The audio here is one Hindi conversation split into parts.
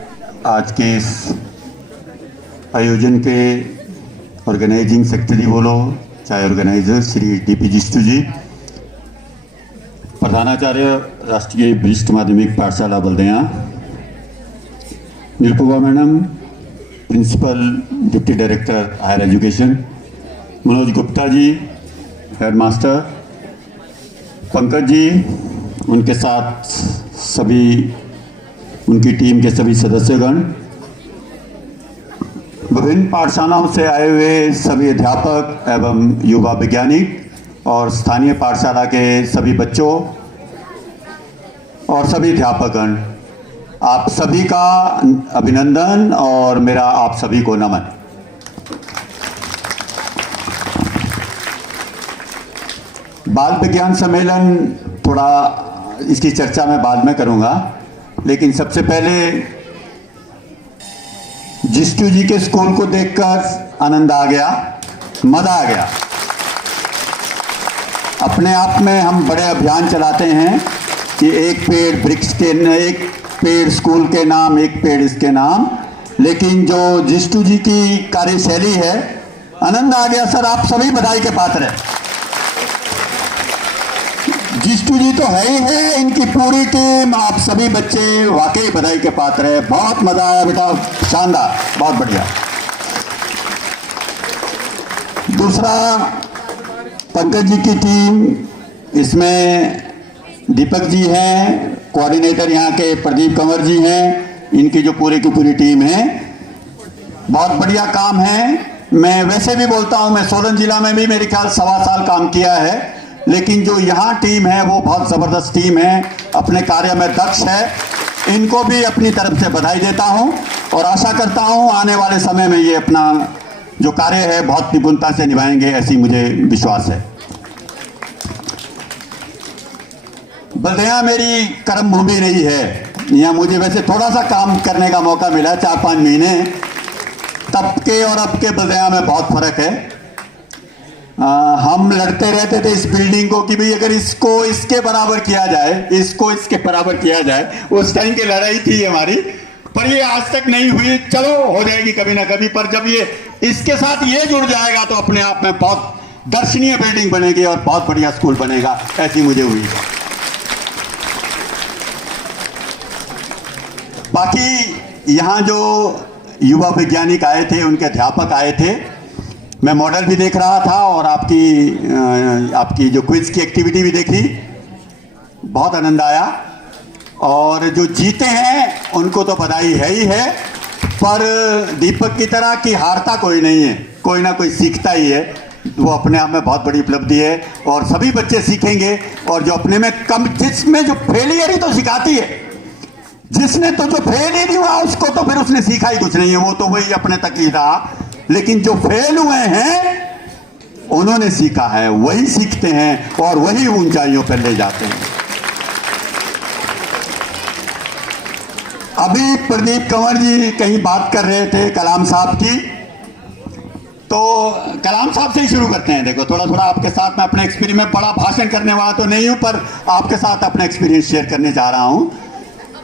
आज के इस आयोजन के ऑर्गेनाइजिंग सेक्रेटरी बोलो चाहे ऑर्गेनाइजर श्री डीपी जिष्टू जी, प्रधानाचार्य राष्ट्रीय वरिष्ठ माध्यमिक पाठशाला Baldeya, Nirupama madam principal deputy director higher education, Manoj Gupta ji headmaster, Pankaj ji, उनके साथ सभी उनकी टीम के सभी सदस्यगण, विभिन्न पाठशालाओं से आए हुए सभी अध्यापक एवं युवा वैज्ञानिक और स्थानीय पाठशाला के सभी बच्चों और सभी अध्यापकगण, आप सभी का अभिनंदन और मेरा आप सभी को नमन। बाल विज्ञान सम्मेलन थोड़ा इसकी चर्चा मैं बाद में करूंगा, लेकिन सबसे पहले जिष्टू जी के स्कूल को देखकर आनंद आ गया, मजा आ गया। अपने आप में हम बड़े अभियान चलाते हैं कि एक पेड़ वृक्ष के, एक पेड़ स्कूल के नाम, एक पेड़ इसके नाम, लेकिन जो जिष्टू जी की कार्यशैली है, आनंद आ गया सर। आप सभी बधाई के पात्र हैं। जिष्टू जी तो है ही है, इनकी पूरी टीम, आप सभी बच्चे वाकई बधाई के पात्र है। बहुत मजा आया बेटा, शानदार, बहुत बढ़िया। दूसरा, पंकज जी की टीम, इसमें दीपक जी हैं, कोऑर्डिनेटर यहाँ के प्रदीप कंवर जी हैं, इनकी जो पूरी की पूरी टीम है, बहुत बढ़िया काम है। मैं वैसे भी बोलता हूँ, मैं सोलन जिला में भी मेरे ख्याल 1.25 साल काम किया है, लेकिन जो यहाँ टीम है वो बहुत ज़बरदस्त टीम है, अपने कार्य में दक्ष है। इनको भी अपनी तरफ से बधाई देता हूँ और आशा करता हूँ आने वाले समय में ये अपना जो कार्य है बहुत निपुणता से निभाएंगे, ऐसी मुझे विश्वास है। बल्देया मेरी कर्म भूमि नहीं है, यहाँ मुझे वैसे थोड़ा सा काम करने का मौका मिला 4-5 महीने, तब के और अब के बल्देया में बहुत फर्क है। हम लड़ते रहते थे इस बिल्डिंग को कि भाई अगर इसको इसके बराबर किया जाए, इसको इसके बराबर किया जाए, उस टाइम की लड़ाई थी हमारी, पर ये आज तक नहीं हुई। चलो हो जाएगी कभी ना कभी, पर जब ये इसके साथ ये जुड़ जाएगा तो अपने आप में बहुत दर्शनीय बिल्डिंग बनेगी और बहुत बढ़िया स्कूल बनेगा, ऐसी मुझे हुई। बाकी यहाँ जो युवा वैज्ञानिक आए थे, उनके अध्यापक आए थे, मैं मॉडल भी देख रहा था और आपकी जो क्विज की एक्टिविटी भी देखी, बहुत आनंद आया। और जो जीते हैं उनको तो बधाई है ही है, पर दीपक की तरह की हारता कोई नहीं है, कोई ना कोई सीखता ही है, वो अपने आप में बहुत बड़ी उपलब्धि है और सभी बच्चे सीखेंगे। और जो अपने में कम, जिसमें जो फेलियर ही तो सिखाती है, जिसने तो जो फेल ही नहीं हुआ उसको तो फिर उसने सीखा ही कुछ नहीं है, वो तो वही अपने तक ही रहा। लेकिन जो फेल हुए हैं उन्होंने सीखा है, वही सीखते हैं और वही ऊंचाइयों पर ले जाते हैं। अभी प्रदीप कंवर जी कहीं बात कर रहे थे कलाम साहब की, तो कलाम साहब से ही शुरू करते हैं। देखो थोड़ा आपके साथ में अपने एक्सपीरियंस में, बड़ा भाषण करने वाला तो नहीं हूं, पर आपके साथ अपना एक्सपीरियंस शेयर करने जा रहा हूं।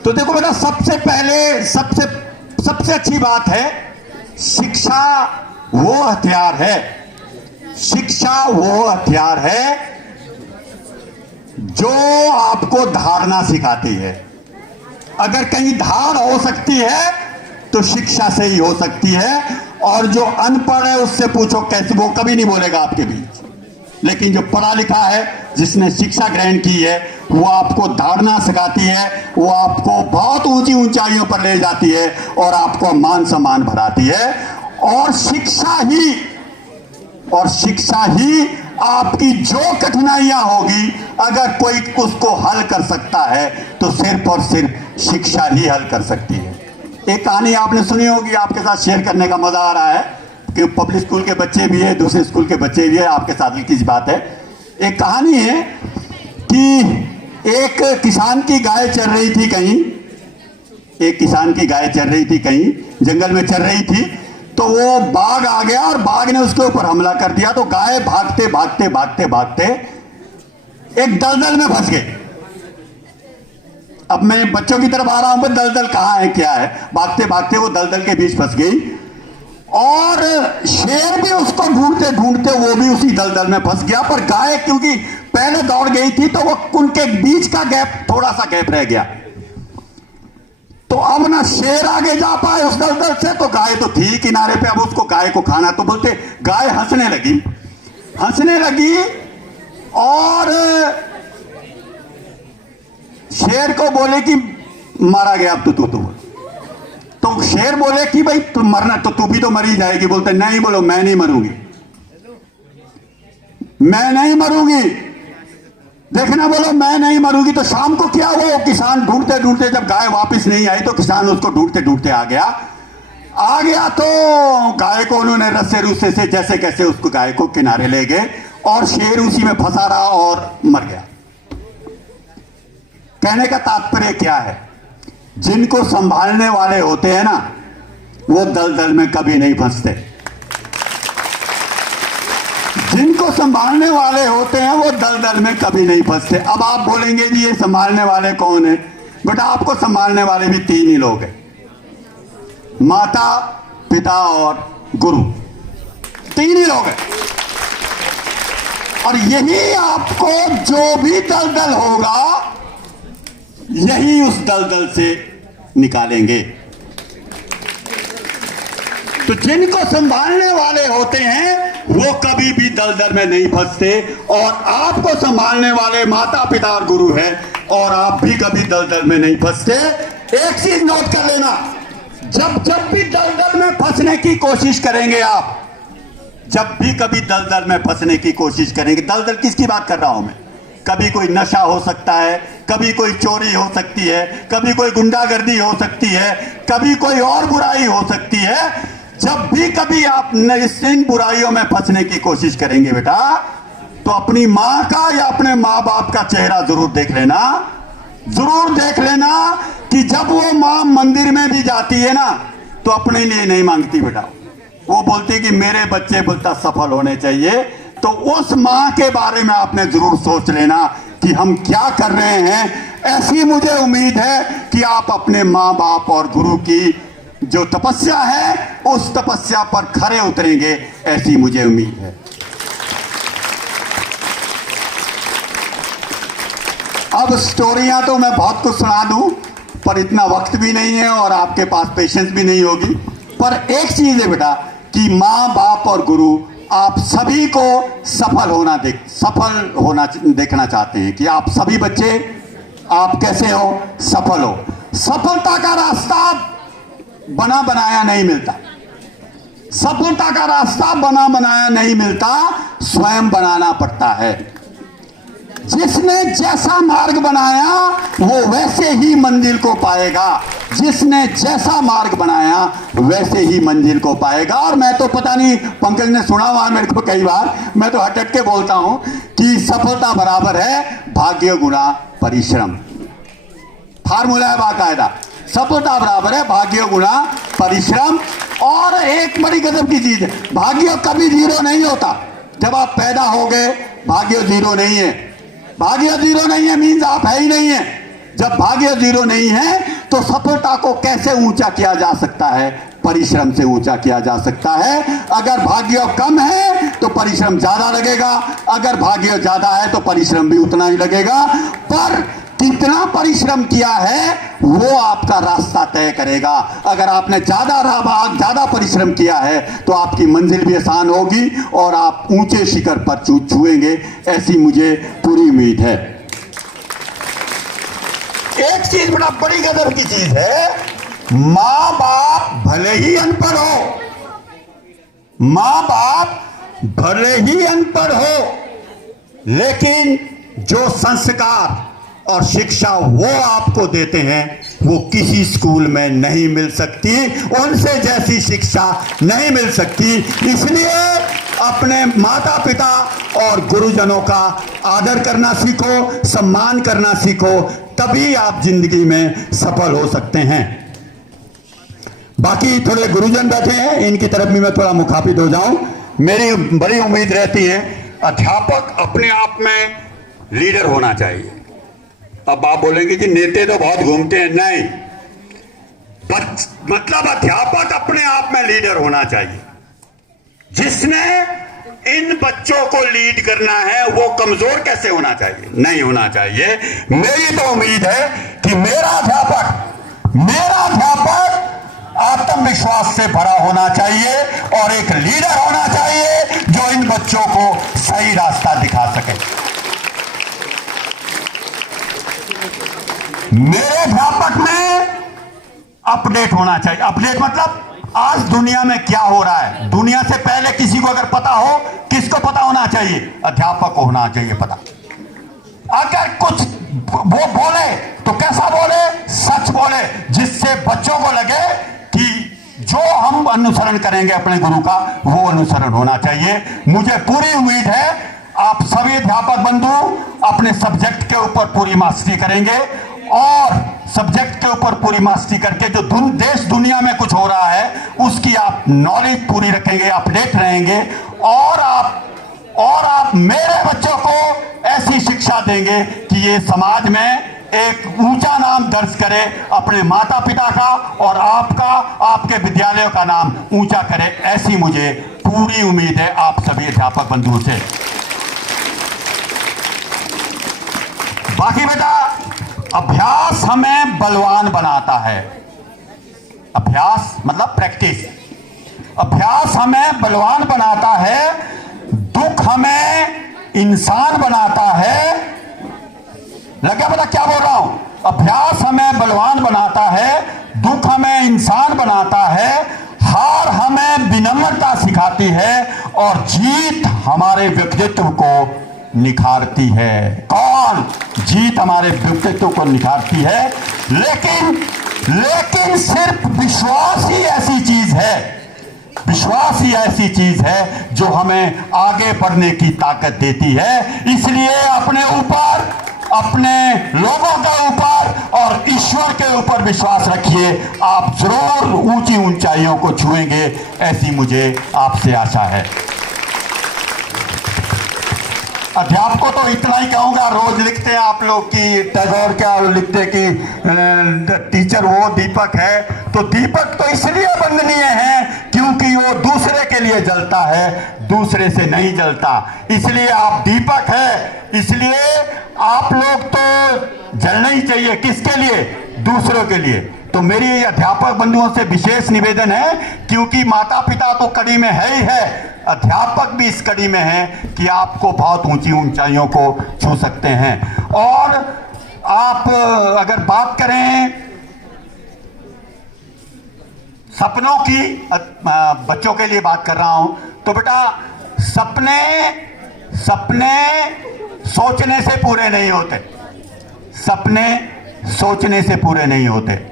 तो देखो बेटा, सबसे पहले सबसे अच्छी बात है, शिक्षा वो हथियार है, शिक्षा वो हथियार है जो आपको धारना सिखाती है। अगर कहीं धार हो सकती है तो शिक्षा से ही हो सकती है, और जो अनपढ़ है उससे पूछो कैसे, वो कभी नहीं बोलेगा आपके बीच। लेकिन जो पढ़ा लिखा है, जिसने शिक्षा ग्रहण की है, वो आपको धारणा सिखाती है, वो आपको बहुत ऊंची ऊंचाइयों पर ले जाती है और आपको मान सम्मान बढ़ाती है। और शिक्षा ही आपकी जो कठिनाइयां होगी, अगर कोई उसको हल कर सकता है तो सिर्फ और सिर्फ शिक्षा ही हल कर सकती है। एक कहानी आपने सुनी होगी, आपके साथ शेयर करने का मजा आ रहा है कि पब्लिक स्कूल के बच्चे भी है, दूसरे स्कूल के बच्चे भी है, आपके साथ की बात है। एक कहानी है कि एक किसान की गाय चर रही थी कहीं, एक किसान की गाय चर रही थी कहीं जंगल में चर रही थी, तो वो बाघ आ गया और बाघ ने उसके ऊपर हमला कर दिया। तो गाय भागते भागते भागते भागते एक दलदल में फंस गई। अब मैं बच्चों की तरफ आ रहा हूं, पर दलदल कहाँ है क्या है। भागते भागते वो दलदल के बीच फंस गई और शेर भी उसको ढूंढते ढूंढते वो भी उसी दलदल में फंस गया। पर गाय क्योंकि पहले दौड़ गई थी तो वो उनके बीच का गैप, थोड़ा सा गैप रह गया। तो अब ना शेर आगे जा पाए उस दलदल से, तो गाय तो थी किनारे पे, अब उसको गाय को खाना। तो बोलते गाय हंसने लगी और शेर को बोले कि मारा गया अब तो शेर बोले कि भाई तुम मरना तो तू भी तो मरी जाएगी। बोलते नहीं, बोलो मैं नहीं मरूंगी, देखना, बोलो मैं नहीं मरूंगी। तो शाम को क्या हुआ, किसान ढूंढते ढूंढते जब गाय वापस नहीं आई तो किसान उसको ढूंढते ढूंढते आ गया तो गाय को उन्होंने रस्से रुस्से से जैसे कैसे उसको गाय को किनारे ले गए और शेर उसी में फंसा रहा और मर गया। कहने का तात्पर्य क्या है, जिनको संभालने वाले होते हैं ना वो दलदल में कभी नहीं फंसते। जिनको संभालने वाले होते हैं वो दलदल में कभी नहीं फंसते। अब आप बोलेंगे जी ये संभालने वाले कौन है? बेटा आपको संभालने वाले भी तीन ही लोग हैं, माता पिता और गुरु, तीन ही लोग हैं। और यही आपको जो भी दलदल होगा यही उस दलदल से निकालेंगे। तो जिनको संभालने वाले होते हैं वो कभी भी दलदल में नहीं फंसते और आपको संभालने वाले माता पिता और गुरु है और आप भी कभी दलदल में नहीं फंसते। एक चीज नोट कर लेना, जब भी दलदल में फंसने की कोशिश करेंगे आप, जब भी कभी दलदल में फंसने की कोशिश करेंगे, दलदल किसकी बात कर रहा हूं मैं? कभी कोई नशा हो सकता है, कभी कोई चोरी हो सकती है, कभी कोई गुंडागर्दी हो सकती है, कभी कोई और बुराई हो सकती है। जब भी कभी आप इन बुराइयों में फंसने की कोशिश करेंगे बेटा, तो अपनी मां का या अपने मां बाप का चेहरा जरूर देख लेना कि जब वो मां मंदिर में भी जाती है ना तो अपने लिए नहीं मांगती बेटा, वो बोलती कि मेरे बच्चे बोलता सफल होने चाहिए। तो उस मां के बारे में आपने जरूर सोच लेना कि हम क्या कर रहे हैं। ऐसी मुझे उम्मीद है कि आप अपने मां बाप और गुरु की जो तपस्या है उस तपस्या पर खरे उतरेंगे, ऐसी मुझे उम्मीद है। अब स्टोरियां तो मैं बहुत कुछ सुना दूं, पर इतना वक्त भी नहीं है और आपके पास पेशेंस भी नहीं होगी। पर एक चीज है बेटा कि मां बाप और गुरु आप सभी को सफल होना देखना चाहते हैं कि आप सभी बच्चे आप कैसे हो, सफल हो। सफलता का रास्ता बना बनाया नहीं मिलता, सफलता का रास्ता बना बनाया नहीं मिलता, स्वयं बनाना पड़ता है। जिसने जैसा मार्ग बनाया वो वैसे ही मंजिल को पाएगा, जिसने जैसा मार्ग बनाया वैसे ही मंजिल को पाएगा। और मैं तो पता नहीं, पंकज ने सुना हुआ मेरे को कई बार, मैं तो हटक के बोलता हूं कि सफलता बराबर है भाग्य गुना परिश्रम। फार्मूला है बाकायदा, सफलता बराबर है भाग्य गुना परिश्रम। और एक बड़ी गजब की चीज है, भाग्य कभी जीरो नहीं होता। जब आप पैदा हो गए भाग्य जीरो नहीं है, भाग्य जीरो नहीं है मीन्स आप है ही नहीं है। जब भाग्य जीरो नहीं है तो सफलता को कैसे ऊंचा किया जा सकता है? परिश्रम से ऊंचा किया जा सकता है। अगर भाग्य कम है तो परिश्रम ज्यादा लगेगा, अगर भाग्य ज्यादा है तो परिश्रम भी उतना ही लगेगा। पर कितना परिश्रम किया है वो आपका रास्ता तय करेगा। अगर आपने ज्यादा परिश्रम किया है तो आपकी मंजिल भी आसान होगी और आप ऊंचे शिखर पर छुएंगे, ऐसी मुझे पूरी उम्मीद है। एक चीज बड़ा बड़ी गजब की चीज है, मां बाप भले ही अनपढ़ हो, मां बाप भले ही अनपढ़ हो, लेकिन जो संस्कार और शिक्षा वो आपको देते हैं वो किसी स्कूल में नहीं मिल सकती, उनसे जैसी शिक्षा नहीं मिल सकती। इसलिए अपने माता पिता और गुरुजनों का आदर करना सीखो, सम्मान करना सीखो, तभी आप जिंदगी में सफल हो सकते हैं। बाकी थोड़े गुरुजन बैठे हैं, इनकी तरफ भी मैं थोड़ा मुखातिब हो जाऊं। मेरी बड़ी उम्मीद रहती है अध्यापक अपने आप में लीडर होना चाहिए। अब आप बोलेंगे कि नेते तो बहुत घूमते हैं, नहीं, मतलब अध्यापक अपने आप में लीडर होना चाहिए। जिसने इन बच्चों को लीड करना है वो कमजोर कैसे होना चाहिए? नहीं होना चाहिए। मेरी तो उम्मीद है कि मेरा अध्यापक आत्मविश्वास से भरा होना चाहिए और एक लीडर होना चाहिए जो इन बच्चों को सही रास्ता दिखा सके। मेरे अध्यापक में अपडेट होना चाहिए। अपडेट मतलब आज दुनिया में क्या हो रहा है, दुनिया से पहले किसी को अगर पता हो, किसको पता होना चाहिए? अध्यापक को होना चाहिए पता। अगर कुछ वो बोले तो कैसा बोले? सच बोले, जिससे बच्चों को लगे कि जो हम अनुसरण करेंगे अपने गुरु का वो अनुसरण होना चाहिए। मुझे पूरी उम्मीद है आप सभी अध्यापक बंधु अपने सब्जेक्ट के ऊपर पूरी मास्टरी करेंगे और सब्जेक्ट के ऊपर पूरी मास्टरी करके जो देश दुनिया में कुछ हो रहा है उसकी आप नॉलेज पूरी रखेंगे, अपडेट रहेंगे और आप मेरे बच्चों को ऐसी शिक्षा देंगे कि ये समाज में एक ऊंचा नाम दर्ज करे, अपने माता पिता का और आपका, आपके विद्यालयों का नाम ऊंचा करे। ऐसी मुझे पूरी उम्मीद है आप सभी अध्यापक बंधुओं से। बाकी बेटा, अभ्यास हमें बलवान बनाता है। अभ्यास मतलब प्रैक्टिस। अभ्यास हमें बलवान बनाता है, दुख हमें इंसान बनाता है। लगा पता क्या बोल रहा हूं? अभ्यास हमें बलवान बनाता है, दुख हमें इंसान बनाता है, हार हमें विनम्रता सिखाती है और जीत हमारे व्यक्तित्व को निखारती है। कौन? जीत हमारे व्यक्तित्व को निखारती है। लेकिन सिर्फ विश्वास ही ऐसी चीज है, विश्वास ही ऐसी चीज है जो हमें आगे बढ़ने की ताकत देती है। इसलिए अपने ऊपर, अपने लोगों के ऊपर और ईश्वर के ऊपर विश्वास रखिए। आप जरूर ऊंची ऊंचाइयों को छुएंगे, ऐसी मुझे आपसे आशा है। अध्यापकों तो इतना ही कहूंगा, रोज लिखते हैं आप लोग कि टैगोर क्या लिखते कि टीचर वो दीपक है, तो दीपक तो इसलिए वंदनीय है क्योंकि वो दूसरे के लिए जलता है, दूसरे से नहीं जलता। इसलिए आप दीपक है, इसलिए आप लोग तो जलना ही चाहिए। किसके लिए? दूसरों के लिए। तो मेरी अध्यापक बंधुओं से विशेष निवेदन है, क्योंकि माता पिता तो कड़ी में है ही है, अध्यापक भी इस कड़ी में है कि आपको बहुत ऊंची ऊंचाइयों को छू सकते हैं। और आप अगर बात करें सपनों की, बच्चों के लिए बात कर रहा हूं, तो बेटा सपने सोचने से पूरे नहीं होते। सपने सोचने से पूरे नहीं होते।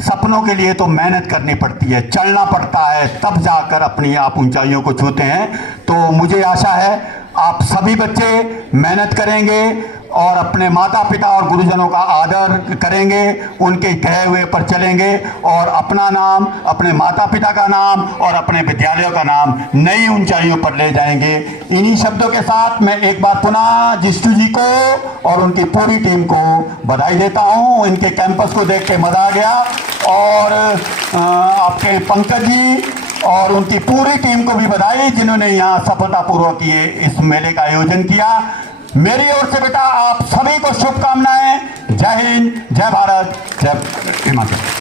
सपनों के लिए तो मेहनत करनी पड़ती है, चलना पड़ता है, तब जाकर अपनी आप ऊंचाइयों को छूते हैं। तो मुझे आशा है आप सभी बच्चे मेहनत करेंगे और अपने माता पिता और गुरुजनों का आदर करेंगे, उनके कहे हुए पर चलेंगे और अपना नाम, अपने माता पिता का नाम और अपने विद्यालयों का नाम नई ऊंचाइयों पर ले जाएंगे। इन्हीं शब्दों के साथ मैं एक बार पुनः जिष्टू जी को और उनकी पूरी टीम को बधाई देता हूं। इनके कैंपस को देख के मजा आ गया और आपके पंकज जी और उनकी पूरी टीम को भी बधाई जिन्होंने यहाँ सफलतापूर्वक ये इस मेले का आयोजन किया। मेरी ओर से बेटा आप सभी को शुभकामनाएं। जय हिंद, जय भारत, जय हिमाचल।